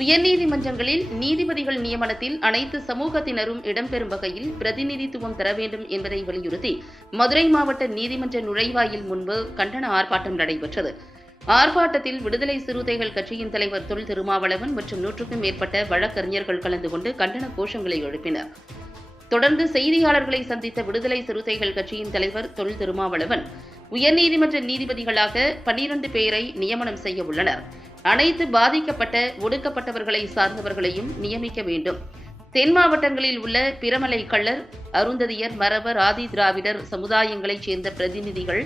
உயர்நீதிமன்றங்களில் நீதிபதிகள் நியமனத்தில் அனைத்து சமூகத்தினரும் இடம்பெறும் வகையில் பிரதிநிதித்துவம் தர வேண்டும் என்பதை வலியுறுத்தி மதுரை மாவட்ட நீதிமன்ற நுழைவாயில் முன்பு கண்டன ஆர்ப்பாட்டம் நடைபெற்றது. ஆர்ப்பாட்டத்தில் விடுதலை சிறுத்தைகள் கட்சியின் தலைவர் தொல் திருமாவளவன் மற்றும் 100க்கும் மேற்பட்ட வழக்கறிஞர்கள் கலந்து கொண்டு கண்டன கோஷங்களை எழுப்பினர். தொடர்ந்து செய்தியாளர்களை சந்தித்த விடுதலை சிறுத்தைகள் கட்சியின் தலைவர் தொல் திருமாவளவன், உயர்நீதிமன்ற நீதிபதிகளாக 12 பேரை நியமனம் செய்ய உள்ளனர். அனைத்து பாதிக்கப்பட்ட ஒடுக்கப்பட்டவர்களை சார்ந்தவர்களையும் நியமிக்க வேண்டும். தென் மாவட்டங்களில் உள்ள பிரமலை கள்ளர், அருந்ததியர், மறவர், ஆதி திராவிடர் சமுதாயங்களைச் சேர்ந்த பிரதிநிதிகள்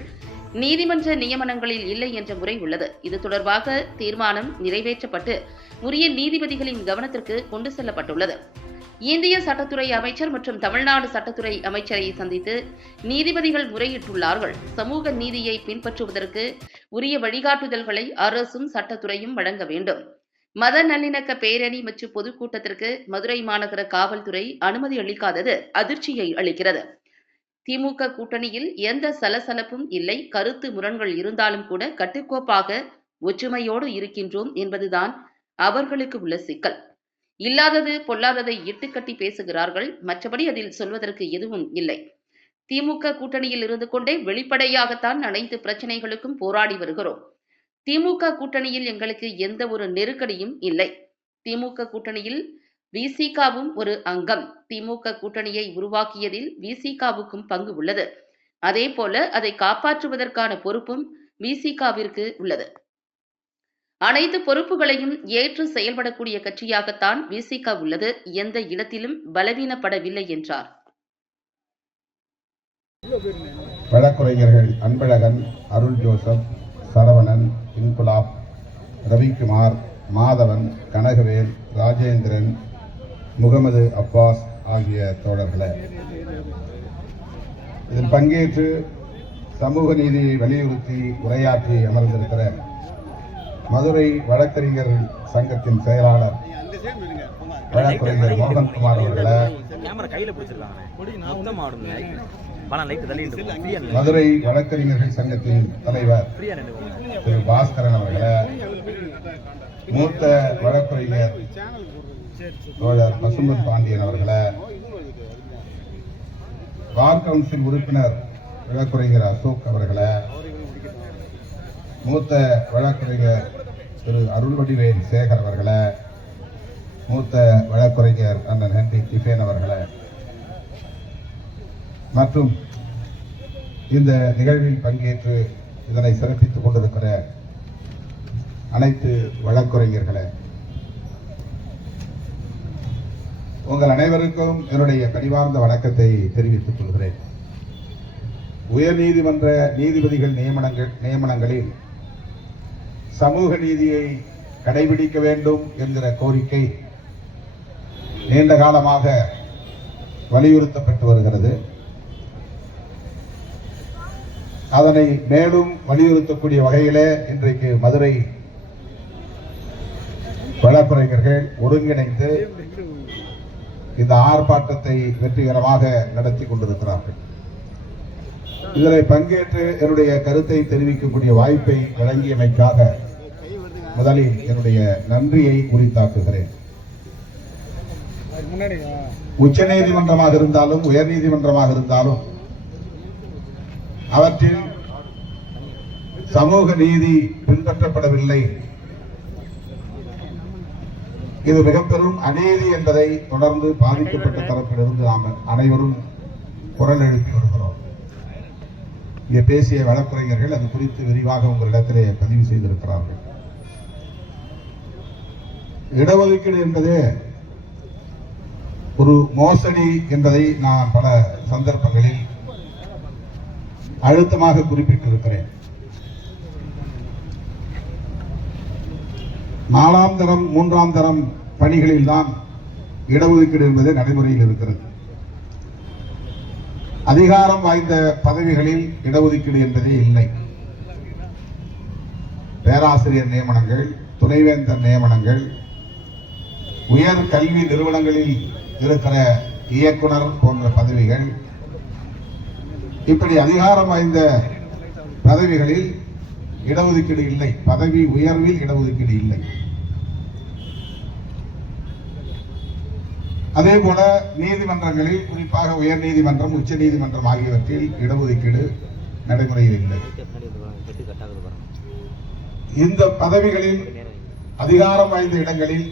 நீதிமன்ற நியமனங்களில் இல்லை என்ற முறை உள்ளது. இது தொடர்பாக தீர்மானம் நிறைவேற்றப்பட்டு உரிய நீதிபதிகளின் கவனத்திற்கு கொண்டு செல்லப்பட்டுள்ளது. இந்திய சட்டத்துறை அமைச்சர் மற்றும் தமிழ்நாடு சட்டத்துறை அமைச்சரை சந்தித்து நீதிபதிகள் முறையிட்டுள்ளார்கள். சமூக நீதியை பின்பற்றுவதற்கு உரிய வழிகாட்டுதல்களை அரசும் சட்டத்துறையும் வழங்க வேண்டும். மத நல்லிணக்க பேரணி மற்றும் பொதுக்கூட்டத்திற்கு மதுரை மாநகர காவல்துறை அனுமதி அளிக்காதது அதிர்ச்சியை அளிக்கிறது. திமுக கூட்டணியில் எந்த சலசலப்பும் இல்லை. கருத்து முரண்கள் இருந்தாலும் கூட கட்டுக்கோப்பாக ஒற்றுமையோடு இருக்கின்றோம் என்பதுதான் அவர்களுக்கு உள்ள சிக்கல். இல்லாதது பொல்லாததை இட்டுக்கட்டி பேசுகிறார்கள். மற்றபடி அதில் சொல்வதற்கு எதுவும் இல்லை. திமுக கூட்டணியில் இருந்து கொண்டே வெளிப்படையாகத்தான் அனைத்து பிரச்சனைகளுக்கும் போராடி வருகிறோம். திமுக கூட்டணியில் எங்களுக்கு எந்த ஒரு நெருக்கடியும் இல்லை. திமுக கூட்டணியில் விசிகாவும் ஒரு அங்கம். திமுக கூட்டணியை உருவாக்கியதில் விசிகாவுக்கும் பங்கு உள்ளது. அதே போல அதை காப்பாற்றுவதற்கான பொறுப்பும் விசிகாவிற்கு உள்ளது. அனைத்து பொறுப்புகளையும் ஏற்று செயல்படக்கூடிய கட்சியாகத்தான் விசிக உள்ளது. எந்த இடத்திலும் பலவீனப்படவில்லை என்றார். வழக்குரைஞர்கள் அன்பழகன், அருள் ஜோசப், சரவணன், இன்குலாப், ரவிக்குமார், மாதவன், கனகவேல், ராஜேந்திரன், முகமது அப்பாஸ் ஆகிய தோழர்களே, இதில் பங்கேற்று சமூக நீதியை வலியுறுத்தி உரையாற்றி அமர்ந்திருக்கிற மதுரை வழக்கறிஞர் சங்கத்தின் செயலாளர் வழக்கறிஞர் மோகன்குமார் அவர்களே, மதுரை வழக்கறிஞர்கள் சங்கத்தின் தலைவர் திரு பாஸ்கரன் அவர்களே, மூத்த வழக்கறிஞர் தோழர் பசும்பன் பாண்டியன் அவர்களே, பார் கவுன்சில் உறுப்பினர் வழக்கறிஞர் அசோக் அவர்களே, மூத்த வழக்கறிஞர் திரு அருள்வடிவேல் சேகர் அவர்களே, மூத்த வழக்கறிஞர் அண்ணன் ஹென்றி டிஃபேன் அவர்களே, மற்றும் இந்த நிகழ்வில் பங்கேற்று இதனை சிறப்பித்துக் கொண்டிருக்கிற அனைத்து வழக்கறிஞர்களே, உங்கள் அனைவருக்கும் என்னுடைய பணிவார்ந்த வணக்கத்தை தெரிவித்துக் கொள்கிறேன். உயர்நீதிமன்ற நீதிபதிகள் நியமனங்களில் சமூக நீதியை கடைபிடிக்க வேண்டும் என்கிற கோரிக்கை நீண்ட காலமாக வலியுறுத்தப்பட்டு வருகிறது. அதனை மேலும் வலியுறுத்தக்கூடிய வகையிலே இன்றைக்கு மதுரை வழக்கறிஞர்கள் ஒருங்கிணைந்து இந்த ஆர்ப்பாட்டத்தை வெற்றிகரமாக நடத்தி கொண்டிருக்கிறார்கள். இதில் பங்கேற்று என்னுடைய கருத்தை தெரிவிக்கக்கூடிய வாய்ப்பை வழங்கியமைக்காக முதலில் என்னுடைய நன்றியை உரித்தாக்குகிறேன். உச்ச நீதிமன்றமாக இருந்தாலும் உயர் நீதிமன்றமாக இருந்தாலும் அவற்றில் சமூக நீதி பின்பற்றப்படவில்லை, இது மிக பெரும் அநீதி என்பதை தொடர்ந்து பாதிக்கப்பட்ட தரப்பிலிருந்து நாம் அனைவரும் குரல் எழுப்பி வருகிறோம். இங்கே பேசிய வழக்கறிஞர்கள் அது குறித்து விரிவாக உங்களிடத்திலே பதிவு செய்திருக்கிறார்கள். இடஒதுக்கீடு என்பது ஒரு மோசடி என்பதை நான் பல சந்தர்ப்பங்களில் அழுத்தமாக குறிப்பிட்டிருக்கிறேன். 4ஆம் தரம் 3ஆம் தரம் பணிகளில் தான் இடஒதுக்கீடு என்பது நடைமுறையில் இருக்கிறது. அதிகாரம் வாய்ந்த பதவிகளில் இடஒதுக்கீடு என்பதே இல்லை. பேராசிரியர் நியமனங்கள், துணைவேந்தர் நியமனங்கள், உயர் கல்வி நிறுவனங்களில் இருக்கிற இயக்குனர் போன்ற பதவிகள், இப்படி அதிகாரம் வாய்ந்த பதவிகளில் இடஒதுக்கீடு இல்லை. பதவி உயர்வில் இடஒதுக்கீடு இல்லை. அதே போல நீதிமன்றங்களில் குறிப்பாக உயர் நீதிமன்றம், உச்ச நீதிமன்றம் ஆகியவற்றில் இடஒதுக்கீடு நடைமுறையில் இல்லை. இந்த பதவிகளில் அதிகாரம் வாய்ந்த இடங்களில்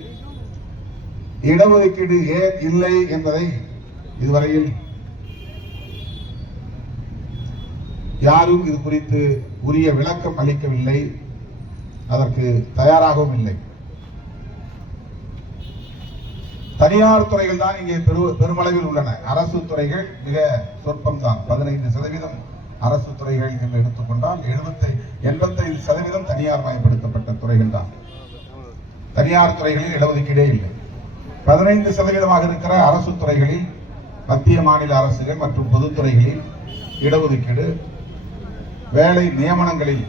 இடஒதுக்கீடு ஏன் இல்லை என்பதை இதுவரையில் யாரும் இது குறித்து உரிய விளக்கம் அளிக்கவில்லை, அதற்கு தயாராகவும் இல்லை. தனியார் துறைகள் தான் இங்கே பெருமளவில் உள்ளன. அரசு துறைகள் மிக சொற்பம்தான். 15% அரசு துறைகள் என்று எடுத்துக்கொண்டால் 85% தனியார் மயப்படுத்தப்பட்ட துறைகள் தான். தனியார் துறைகளில் இடஒதுக்கீடே இல்லை. 15% இருக்கிற அரசு துறைகளில் மத்திய மாநில அரசுகள் மற்றும் பொதுத்துறைகளில் இடஒதுக்கீடு வேலை நியமனங்களில்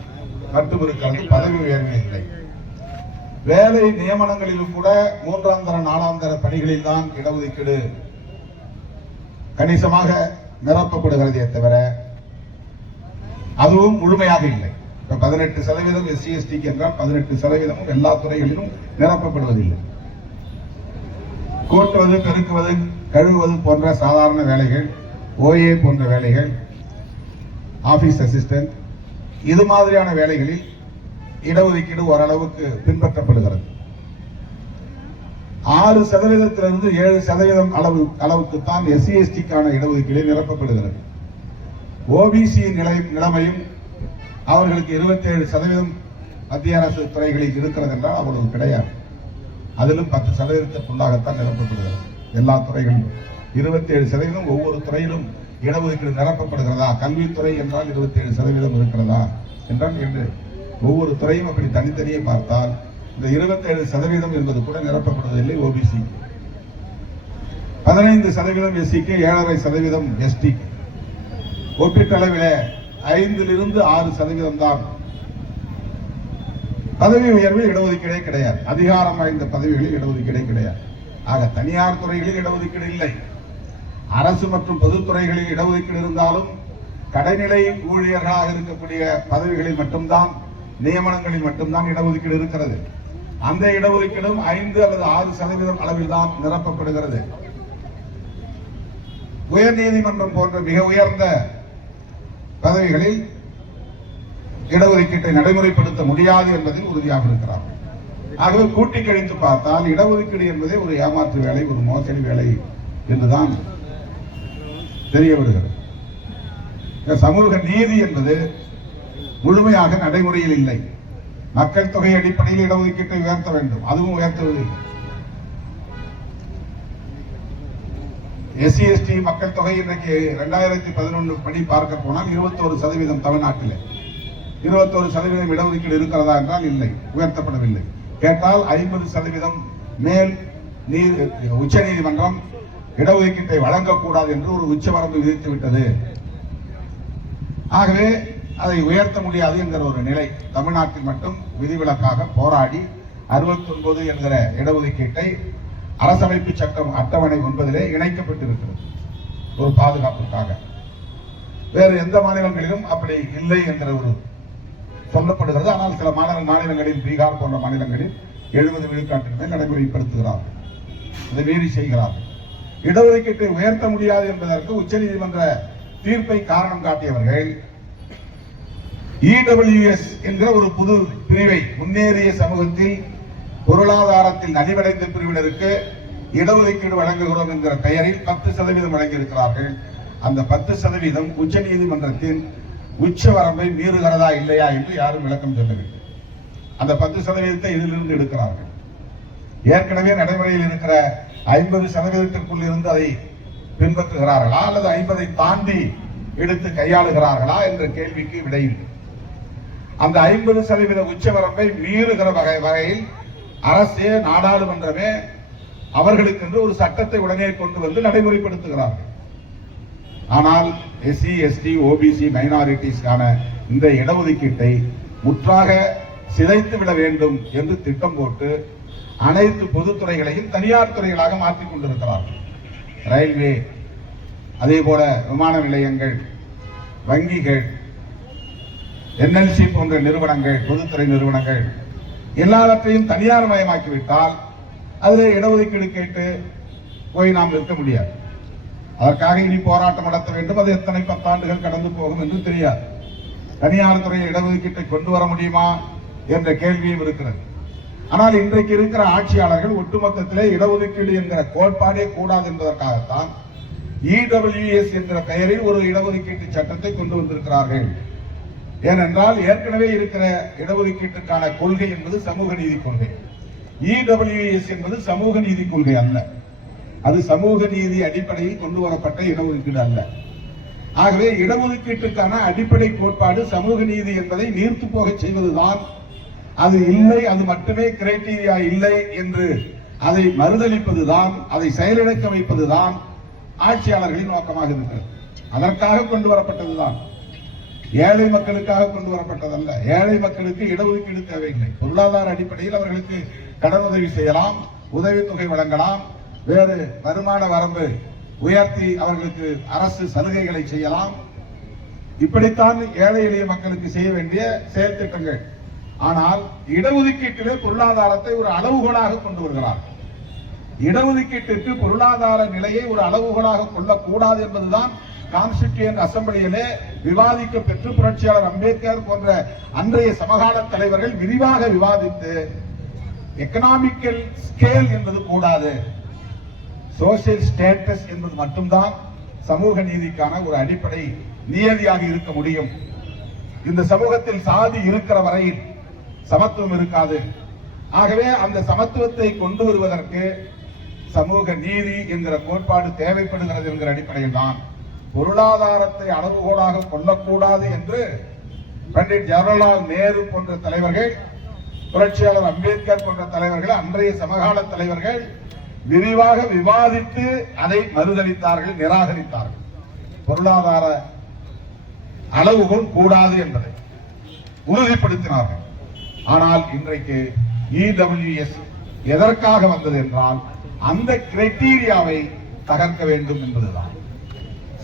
மட்டும் இருக்கிறது, பதவி உயர்வு இல்லை. வேலை நியமனங்களிலும் கூட 3ஆம் தர 4ஆம் தர பணிகளில் தான் இடஒதுக்கீடு கணிசமாக நிரப்பப்படுகிறதே தவிர அதுவும் முழுமையாக இல்லை. 18% SC/ST என்றால் 18% எல்லா துறைகளிலும் நிரப்பப்படுவதில்லை. கூட்டுவது, பெருக்குவது, கழுவுவது போன்ற சாதாரண வேலைகள், OA போன்ற வேலைகள், ஆபீஸ் அசிஸ்டன்ட், இது மாதிரியான வேலைகளில் இடஒதுக்கீடு ஓரளவுக்கு பின்பற்றப்படுகிறது. 6%-இருந்து 7% அளவுக்குத்தான் SC/ST-க்கான இடஒதுக்கீடு நிரப்பப்படுகிறது. OBC நிலைமையும் அவர்களுக்கு 27% மத்திய அரசு துறைகளில் இருக்கிறது என்றால் அவ்வளவு கிடையாது. அதிலும் 10%க்குள்ளாகத்தான் நிரப்பப்படுகிறது. எல்லா துறைகளிலும் 27% ஒவ்வொரு துறையிலும் இடஒதுக்கீடு நிரப்பப்படுகிறதா? கல்வித்துறை என்றால் 27% இருக்கிறதா என்றால் என்று ஒவ்வொரு துறையும் அப்படி தனித்தனியே பார்த்தால் இந்த 27% என்பது கூட நிரப்பப்படுவதில்லை. OBC 15% SC-க்கு, 7.5% ST-க்கு. ஒப்பீட்டளவில் 5-லிருந்து 6% தான். பதவி உயர்வில் இடஒதுக்கீடே கிடையாது. அதிகாரம் வாய்ந்த பதவிகளில் இடஒதுக்கீடே கிடையாது. ஆக தனியார் துறைகளில் இடஒதுக்கீடு இல்லை. அரசு மற்றும் பொதுத்துறைகளில் இடஒதுக்கீடு இருந்தாலும் கடைநிலை ஊழியர்களாக இருக்கக்கூடிய பதவிகளில் மட்டும்தான், நியமனங்களில் மட்டும்தான் இடஒதுக்கீடு இருக்கிறது. அந்த இடஒதுக்கீடும் 5 அல்லது 6% அளவில் தான் நிரப்பப்படுகிறது. உயர் நீதிமன்றம் போன்ற மிக உயர்ந்த பதவிகளில் இடஒதுக்கீட்டை நடைமுறைப்படுத்த முடியாது என்பதில் உறுதியாக இருக்கிறார்கள். ஆகவே கூட்டி கழித்து பார்த்தால் இடஒதுக்கீடு என்பதே ஒரு ஏமாற்று வேலை, ஒரு மோசடி வேலை என்றுதான் தெரிய வருகிறது. சமூக நீதி என்பது முழுமையாக நடைமுறையில் இல்லை. மக்கள் தொகை அடிப்படையில் இடஒதுக்கீட்டை உயர்த்த வேண்டும், அதுவும் உயர்த்துவதில்லை. SC/ST மக்கள் தொகை இன்றைக்கு 2011 படி பார்க்க போனால் 21% தமிழ்நாட்டில் 21% இடஒதுக்கீடு இருக்கிறதா என்றால் இல்லை, உயர்த்தப்படவில்லை. கேட்டால் 50% மேல் உச்ச நீதிமன்றம் இடஒதுக்கீட்டை வழங்கக்கூடாது என்று ஒரு உச்சவரம்பு விதித்து விட்டது. ஆகவே அதை உயர்த்த முடியாது என்கிற ஒரு நிலை. தமிழ்நாட்டில் மட்டும் விதிவிலக்காக போராடி 69 என்கிற இடஒதுக்கீட்டை அரசமைப்பு சட்டம் அட்டவணை 9 இணைக்கப்பட்டிருக்கிறது ஒரு பாதுகாப்புக்காக. வேறு எந்த மாநிலங்களிலும் அப்படி இல்லை என்கிற ஒரு சொல்லப்படுகிறது. ஆனால் சில மாநிலங்களில், பீகார் போன்ற மாநிலங்களில் 70 விழுக்காட்டின் மேல் நடைமுறைப்படுத்துகிறார்கள், அதை மீறி செய்கிறார்கள். இடஒதுக்கீட்டை உயர்த்த முடியாது என்பதற்கு உச்சநீதிமன்ற தீர்ப்பை காரணம் காட்டியவர்கள் EWS என்கிற ஒரு புது பிரிவை, முன்னேறிய சமூகத்தில் பொருளாதாரத்தில் நலிவடைந்த பிரிவினருக்கு இடஒதுக்கீடு வழங்குகிறோம் என்கிற பெயரில் 10% வழங்கியிருக்கிறார்கள். அந்த 10% உச்ச நீதிமன்றத்தின் உச்ச வரம்பை மீறுகிறதா இல்லையா என்று யாரும் விளக்கம் சொல்லவில்லை. அந்த 10% இதிலிருந்து எடுக்கிறார்கள். ஏற்கனவே நடைமுறையில் இருக்கிற 50%க்குள் இருந்து அதை பின்பற்றுகிறார்களா அல்லது 50 தாண்டி எடுத்து கையாளுகிறார்களா என்ற கேள்விக்கு விடையில்லை. அந்த 50% உச்ச வரம்பை மீறுகிற வகையில் அரசே, நாடாளுமன்றமே அவர்களுக்கென்று ஒரு சட்டத்தை உடனே கொண்டு வந்து நடைமுறைப்படுத்துகிறார்கள். ஆனால் SC, ST, OBC மைனாரிட்டிஸ்கான இந்த இடஒதுக்கீட்டை முற்றாக சிதைத்து விட வேண்டும் என்று திட்டம் போட்டு அனைத்து பொதுத்துறைகளையும் தனியார் துறைகளாக மாற்றிக் கொண்டிருக்கிறார்கள். ரயில்வே, அதே போல விமான நிலையங்கள், வங்கிகள், NLC போன்ற நிறுவனங்கள், பொதுத்துறை நிறுவனங்கள் எல்லாவற்றையும் தனியார் மயமாக்கிவிட்டால் அதில் இடஒதுக்கீடு கேட்டு போய் நாம் நிற்க முடியாது. அதற்காக இனி போராட்டம் நடத்த வேண்டும். அது எத்தனை 10 ஆண்டுகள் கடந்து போகும் என்று தெரியாது. தனியார் துறையில் இடஒதுக்கீட்டை கொண்டு வர முடியுமா என்ற கேள்வியும் இருக்கிறது. ஆனால் இன்றைக்கு இருக்கிற ஆட்சியாளர்கள் ஒட்டுமொத்தத்திலே இடஒதுக்கீடு என்கிற கோட்பாடே கூடாது என்பதற்காகத்தான் EWS என்கிற பெயரில் ஒரு இடஒதுக்கீட்டு சட்டத்தை கொண்டு வந்திருக்கிறார்கள். ஏனென்றால் ஏற்கனவே இருக்கிற இடஒதுக்கீட்டுக்கான கொள்கை என்பது சமூக நீதி கொள்கை. EWS என்பது சமூக நீதி கொள்கை அல்ல. அது சமூக நீதி அடிப்படையில் கொண்டு வரப்பட்ட இடஒதுக்கீடு அல்ல. ஆகவே இடஒதுக்கீட்டுக்கான அடிப்படை கோட்பாடு சமூக நீதி என்பதை நீர்த்து போக செய்வதுதான். அது இல்லை, அது மட்டுமே கிரைட்டீரியா இல்லை என்று அதை மறுதளிப்பதுதான், அதை செயலிழக்க வைப்பதுதான் ஆட்சியாளர்களின் நோக்கமாக இருக்கிறது. அதற்காக கொண்டு வரப்பட்டதுதான், ஏழை மக்களுக்காக கொண்டு வரப்பட்டதல்ல. ஏழை மக்களுக்கு இடஒதுக்கீடு தேவையில்லை. பொருளாதார அடிப்படையில் அவர்களுக்கு கடன் உதவி செய்யலாம், உதவித்தொகை வழங்கலாம், வேறு வருமான வரம்பு உயர்த்தி அவர்களுக்கு அரசு சலுகைகளை செய்யலாம். இப்படித்தான் ஏழை எளிய மக்களுக்கு செய்ய வேண்டிய செயல் திட்டங்கள். ஆனால் இடஒதுக்கீட்டிலே பொருளாதாரத்தை ஒரு அளவுகோலாக கொண்டு வருகிறார். இடஒதுக்கீட்டிற்கு பொருளாதார நிலையை ஒரு அளவுகோலாக கொள்ளக்கூடாது என்பதுதான் கான்ஸ்டிடியூயன்ட் அசம்பிளியிலே விவாதிக்க பெற்று புரட்சியாளர் அம்பேத்கர் போன்ற அன்றைய சமகால தலைவர்கள் விரிவாக விவாதித்து எக்கனாமிக்கல் ஸ்கேல் என்பது கூடாது, சோசியல் ஸ்டேட்டஸ் என்பது மட்டும்தான் சமூக நீதிக்கான ஒரு அடிப்படை நியதியாக இருக்க முடியும். இந்த சமூகத்தில் சாதி இருக்கிற வரையில் சமத்துவம் இருக்காது. ஆகவே அந்த சமத்துவத்தை கொண்டு வருவதற்கு சமூக நீதி என்கிற கோட்பாடு தேவைப்படுகிறது என்கிற அடிப்படையில் தான் பொருளாதாரத்தை அளவுகோலாக கொள்ளக்கூடாது என்று பண்டிட் ஜவஹர்லால் நேரு போன்ற தலைவர்கள், புரட்சியாளர் அம்பேத்கர் போன்ற தலைவர்கள், அன்றைய சமகால தலைவர்கள் விரிவாக விவாதித்து அதை மறுதளித்தார்கள், நிராகரித்தார்கள். பொருளாதார அளவுகோல் கூடாது என்பதை உறுதிப்படுத்தினார்கள். ஆனால் இன்றைக்கு EWS எதற்காக வந்தது என்றால் அந்த கிரைட்டீரியாவை தகர்க்க வேண்டும் என்பதுதான்.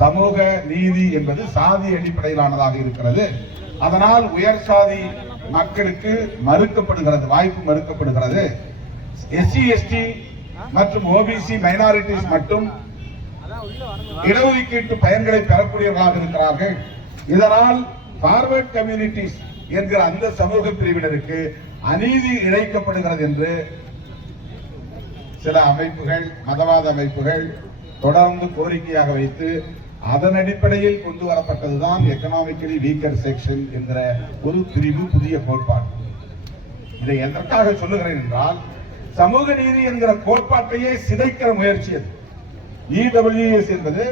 சமூக நீதி என்பது சாதி அடிப்படையிலானதாக இருக்கிறது. அதனால் உயர் சாதி மக்களுக்கு மறுக்கப்படுகிறது, வாய்ப்பு மறுக்கப்படுகிறது. SC ST மற்றும் OBC மைனாரிட்டிஸ் மட்டும் இடஒதுக்கீட்டு பயன்களை பெறக்கூடியவர்களாக இருக்கிறார்கள். இதனால் பார்வர்ட் கம்யூனிட்டிஸ் என்கிற அந்த சமூக பிரிவினருக்கு அநீதி இழைக்கப்படுகிறது என்று சில அமைப்புகள், மதவாத அமைப்புகள் தொடர்ந்து கோரிக்கையாக வைத்து அதன் அடிப்படையில் கொண்டு வரப்பட்டதுதான் எக்கனாமிக்கலி வீக்கர் செக்ஷன் என்கிற ஒரு பிரிவு, புதிய கோட்பாடு. இதை எதற்காக சொல்லுகிறேன் என்றால் சமூக நீதி என்கிற கோட்பாட்டையே சிதைக்கிற முயற்சி அது. EWS என்பது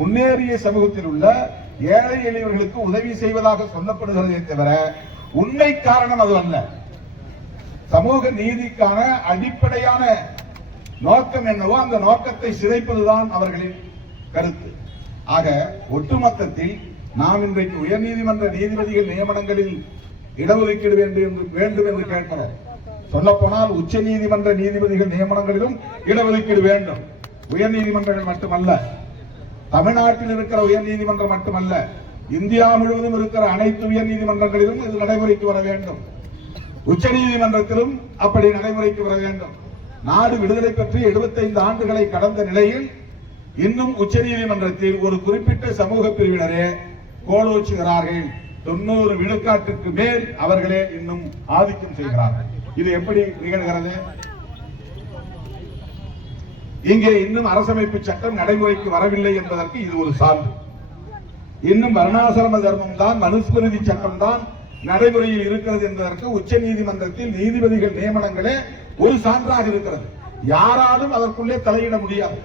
முன்னேறிய சமூகத்தில் உள்ள ஏழை எளியவர்களுக்கு உதவி செய்வதாக சொல்லப்படுகிறதே தவிர உண்மை காரணம் அது அல்ல. சமூக நீதிக்கான அடிப்படையான நோக்கம் என்னவோ அந்த நோக்கத்தை சிதைப்பதுதான் அவர்களின் கருத்து. ஆக ஒட்டுமொத்தத்தில் நாம் இன்றைக்கு உயர்நீதிமன்ற நீதிபதிகள் நியமனங்களில் இடஒதுக்கீடு வேண்டும் என்று கேட்கிறோம். சொல்ல போனால் உச்ச நீதிமன்ற நீதிபதிகள் நியமனங்களிலும் இடஒதுக்கீடு வேண்டும். உயர் நீதிமன்றங்கள் மட்டுமல்ல, தமிழ்நாட்டில் இருக்கிற உயர் நீதிமன்றம் மட்டுமல்ல, இந்தியா முழுவதும் இருக்கிற அனைத்து உயர் நீதிமன்றங்களிலும் இது நடைமுறைக்கு வர வேண்டும். உச்ச நீதிமன்றத்திலும் அப்படி நடைமுறைக்கு வர வேண்டும். நாடு விடுதலை பெற்று 75 ஆண்டுகளை கடந்த நிலையில் இன்னும் உச்ச நீதிமன்றத்தில் ஒரு குறிப்பிட்ட சமூக பிரிவினரே கோலோச்சுகிறார்கள். 90 விழுக்காட்டுக்கு மேல் அவர்களே இன்னும் ஆதிக்கம் செய்கிறார்கள். இது எப்படி நிகழ்கிறது? இங்கே இன்னும் அரசமைப்பு சட்டம் நடைமுறைக்கு வரவில்லை என்பதற்கு இது ஒரு சான்று. இன்னும் வர்ணாசிரம தர்மம் தான், மனுஸ்மிருதி சட்டம் தான் நடைமுறையில் இருக்கிறது என்பதற்கு உச்ச நீதிமன்றத்தில் நீதிபதிகள் நியமனங்களே ஒரு சான்றாக இருக்கிறது. யாராலும் அதற்குள்ளே தலையிட முடியாது.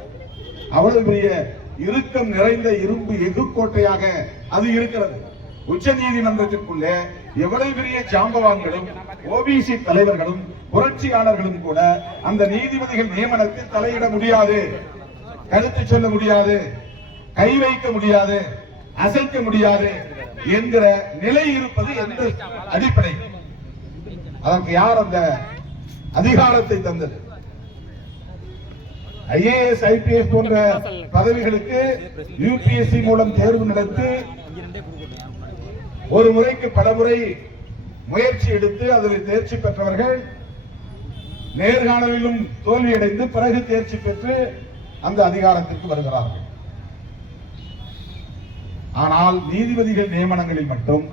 அவ்வளவு பெரிய இறுக்கம் நிறைந்த இரும்பு எஃகுக்கோட்டையாக அது இருக்கிறது. உச்ச நீதிமன்றத்திற்குள்ளே எவ்வளவு பெரிய ஜாம்பவான்களும் OBC தலைவர்களும் புரட்சியாளர்களும் கூட அந்த நீதிபதிகள் நியமனத்தில் தலையிட முடியாது, கருத்து சொல்ல முடியாது, கை வைக்க முடியாது, அசைக்க முடியாது என்கிற நிலை இருப்பது எந்த அடிப்படை? அதற்கு யார் அந்த அதிகாரத்தை தந்தது? IAS IPS போன்ற பதவிகளுக்கு UPSC மூலம் தேர்வு நடத்தி ஒரு முறைக்கு பல முறை முயற்சி எடுத்து அதில் தேர்ச்சி பெற்றவர்கள் நேர்காணலிலும் தோல்வியடைந்து பிறகு தேர்ச்சி பெற்று அந்த அதிகாரத்திற்கு வருகிறார்கள். ஆனால் நீதிபதிகள் நியமனங்களில் மட்டும்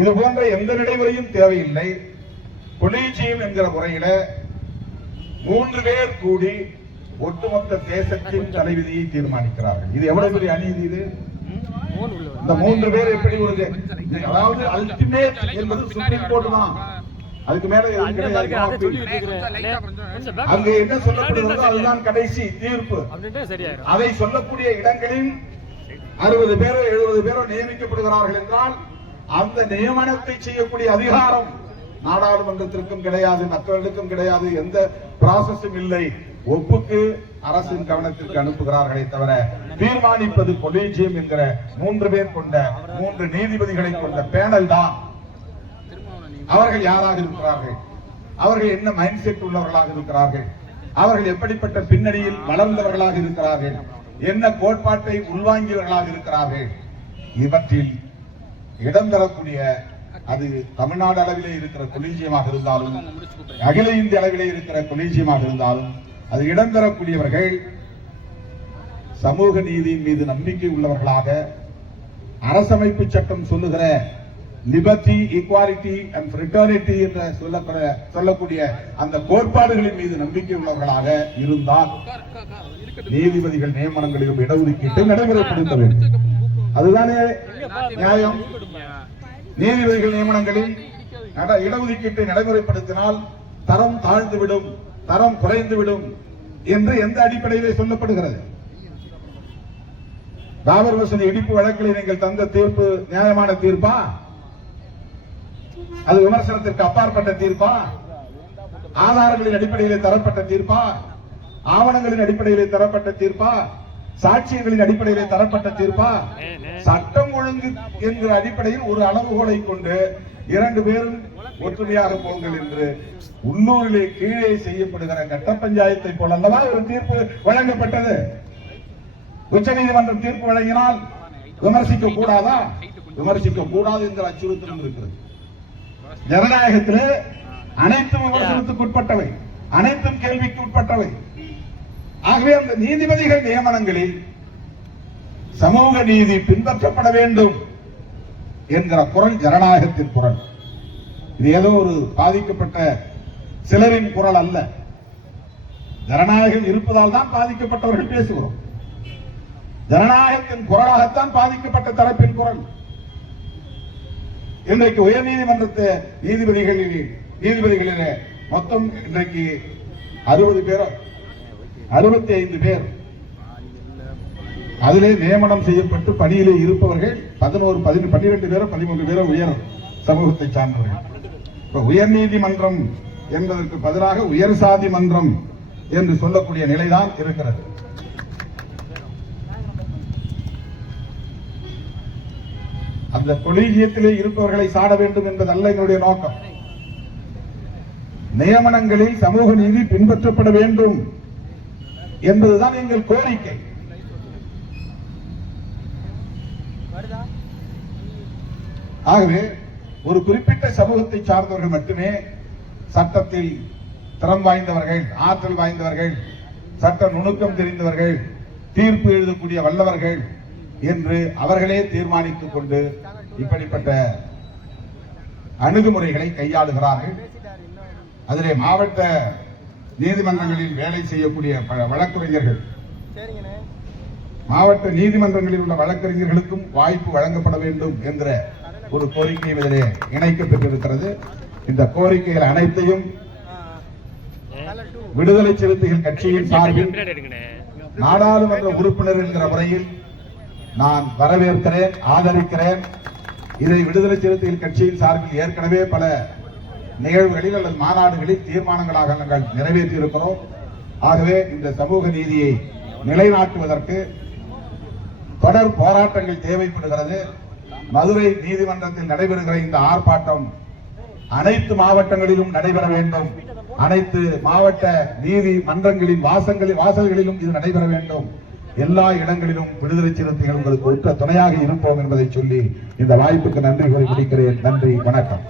இது போன்ற எந்த நடைமுறையும் தேவையில்லை. கொலீஜியம் என்கிற முறையில 3 பேர் கூடி ஒட்டுமொத்த தேசத்தின் தலைவிதியை தீர்மானிக்கிறார்கள். இது எவ்வளவு பெரிய அநீதி! இது இந்த 3 பேர் எப்படி ஒரு, அதாவது அல்டிமேட் என்பது சுப்ரீம் கோர்ட் தான், அதுக்கு மேல எதுவும் கிடையாது. அங்கே என்ன சொல்லப்படுகிறதோ அதுதான் கடைசி தீர்ப்பு. அதை சொல்லக்கூடிய இடங்களில் 60 பேரோ 70 பேரோ நியமிக்கப்படுகிறார்கள் என்றால் அந்த நியமனத்தை செய்யக்கூடிய அதிகாரம் நாடாளுமன்றத்திற்கும் கிடையாது, மற்றவர்களுக்கும் கிடையாது, எந்த ப்ராசஸும் இல்லை. ஒப்புக்கு அரசின் கவனத்திற்கு அனுப்புகிறார்களே தவிர தீர்மானிப்பது கொலீஜியம் என்கிற 3 பேர் கொண்ட 3 நீதிபதிகளை கொண்ட பேனல் தான். அவர்கள் யாராக இருக்கிறார்கள், அவர்கள் என்ன மைண்ட் செட் உள்ளவர்களாக இருக்கிறார்கள், அவர்கள் எப்படிப்பட்ட பின்னணியில் வளர்ந்தவர்களாக இருக்கிறார்கள், என்ன கோட்பாட்டை உள்வாங்கியவர்களாக இருக்கிறார்கள், இவற்றில் இடம் தரக்கூடிய, அது தமிழ்நாடு அளவிலே இருக்கிற கொலீஜியமாக இருந்தாலும் அகில இந்திய அளவிலே இருக்கிற கொலீஜியமாக இருந்தாலும் அது இடம் தரக்கூடியவர்கள் சமூக நீதியின் மீது நம்பிக்கை உள்ளவர்களாக, அரசமைப்பு சட்டம் சொல்லுகிற லிபர்ட்டி, ஈக்வாலிட்டி அண்ட் ஃப்ரெட்டர்னிட்டி என்று சொல்லக்கூடிய அந்த கோட்பாடுகளின் மீது நம்பிக்கை உள்ளவர்களாக இருந்தால் நீதிபதிகள் நியமனங்களிலும் இடஒதுக்கீட்டை நடைமுறைப்படுத்த வேண்டும். அதுதானே நியாயம். நீதிபதிகள் நியமனங்களில் இடஒதுக்கீட்டை நடைமுறைப்படுத்தினால் தரம் தாழ்ந்துவிடும், தரம் குறைந்துவிடும் என்று எந்த அடிப்படையிலே சொல்லப்படுகிறது? பாபர் மசூதி இடிப்பு வழக்கில் நீங்கள் தந்த தீர்ப்பு நியாயமான தீர்ப்பா? அது விமர்சனத்திற்கு அப்பாற்பட்ட தீர்ப்பா? ஆதாரங்களின் அடிப்படையிலே தரப்பட்ட தீர்ப்பா? ஆவணங்களின் அடிப்படையிலே தரப்பட்ட தீர்ப்பா? சாட்சியங்களின் அடிப்படையிலே தரப்பட்ட தீர்ப்பா? சட்டம் ஒழுங்கு என்கிற அடிப்படையில் ஒரு அளவுகோலை கொண்டு 2 பேரும் ஒற்றுமையாக போங்கள் என்று உள்ளூரிலே கீழே செய்யப்படுகிற கட்ட பஞ்சாயத்தை போல அல்லவா ஒரு தீர்ப்பு வழங்கப்பட்டது. உச்ச நீதிமன்றம் தீர்ப்பு வழங்கினால் விமர்சிக்க கூடாதா? விமர்சிக்க கூடாது என்கிற அச்சுறுத்தலும் இருக்கிறது. ஜனநாயகத்திலே அனைத்தும் விமர்சனத்துக்கு உட்பட்டவை, அனைத்தும் கேள்விக்கு உட்பட்டவை. ஆகவே அந்த நீதிபதிகள் நியமனங்களில் சமூக நீதி பின்பற்றப்பட வேண்டும் என்கிற குரல் ஜனநாயகத்தின் குரல். இது ஏதோ ஒரு பாதிக்கப்பட்ட சிலரின் குரல் அல்ல. ஜனநாயகம் இருப்பதால் தான் பாதிக்கப்பட்டவர்கள் பேசுகிறோம். ஜனநாயகத்தின் குரலாகத்தான் பாதிக்கப்பட்ட தரப்பின் குரல். இன்றைக்கு உயர் நீதிமன்றத்தை நீதிபதிகளிலே மொத்தம் இன்றைக்கு 60 பேர், 65 பேர் அதிலே நியமனம் செய்யப்பட்டு பணியிலே இருப்பவர்கள் 12 பேரோ 13 பேரோ உயர் சமூகத்தை சார்ந்தவர்கள். இப்ப உயர் நீதிமன்றம் என்பதற்கு பதிலாக உயர் சாதி மன்றம் என்று சொல்லக்கூடிய நிலைதான் இருக்கிறது. அந்த கொலீஜியத்திலே இருப்பவர்களை சாட வேண்டும் என்பதல்ல எங்களுடைய நோக்கம். நியமனங்களில் சமூக நீதி பின்பற்றப்பட வேண்டும் என்பதுதான் எங்கள் கோரிக்கை. ஆகவே ஒரு குறிப்பிட்ட சமூகத்தை சார்ந்தவர்கள் மட்டுமே சட்டத்தில் திறம் வாய்ந்தவர்கள், ஆற்றல் வாய்ந்தவர்கள், சட்ட நுணுக்கம் தெரிந்தவர்கள், தீர்ப்பு எழுதக்கூடிய வல்லவர்கள் என்று அவர்களே தீர்மானித்துக் கொண்டு இப்படிப்பட்ட அணுகுமுறைகளை கையாளுகிறார்கள். அதிலே மாவட்ட நீதிமன்றங்களில் வேலை செய்யக்கூடிய வழக்கறிஞர்கள், மாவட்ட நீதிமன்றங்களில் உள்ள வழக்கறிஞர்களுக்கும் வாய்ப்பு வழங்கப்பட வேண்டும் என்ற ஒரு கோரிக்கை இதிலே இணைக்கப்பட்டிருக்கிறது. இந்த கோரிக்கைகள் அனைத்தையும் விடுதலை சிறுத்தைகள் கட்சியின் சார்பில் நாடாளுமன்ற உறுப்பினர் என்கிற முறையில் நான் வரவேற்கிறேன், ஆதரிக்கிறேன். இதை விடுதலை சிறுத்தைகள் கட்சியின் சார்பில் ஏற்கனவே பல நிகழ்வுகளில் அல்லது மாநாடுகளில் தீர்மானங்களாக நாங்கள் நிறைவேற்றி இருக்கிறோம். ஆகவே இந்த சமூக நீதியை நிலைநாட்டுவதற்கு தொடர் போராட்டங்கள் தேவைப்படுகிறது. மதுரை நீதிமன்றத்தில் நடைபெறுகிற இந்த ஆர்ப்பாட்டம் அனைத்து மாவட்டங்களிலும் நடைபெற வேண்டும். அனைத்து மாவட்ட நீதி மன்றங்களின் வாசல்களிலும் இது நடைபெற வேண்டும். எல்லா இடங்களிலும் விடுதலை சிறுத்தைகள் உங்களுக்கு உற்ற துணையாக இருப்போம் என்பதை சொல்லி இந்த வாய்ப்புக்கு நன்றி கூறி முடிக்கிறேன். நன்றி, வணக்கம்.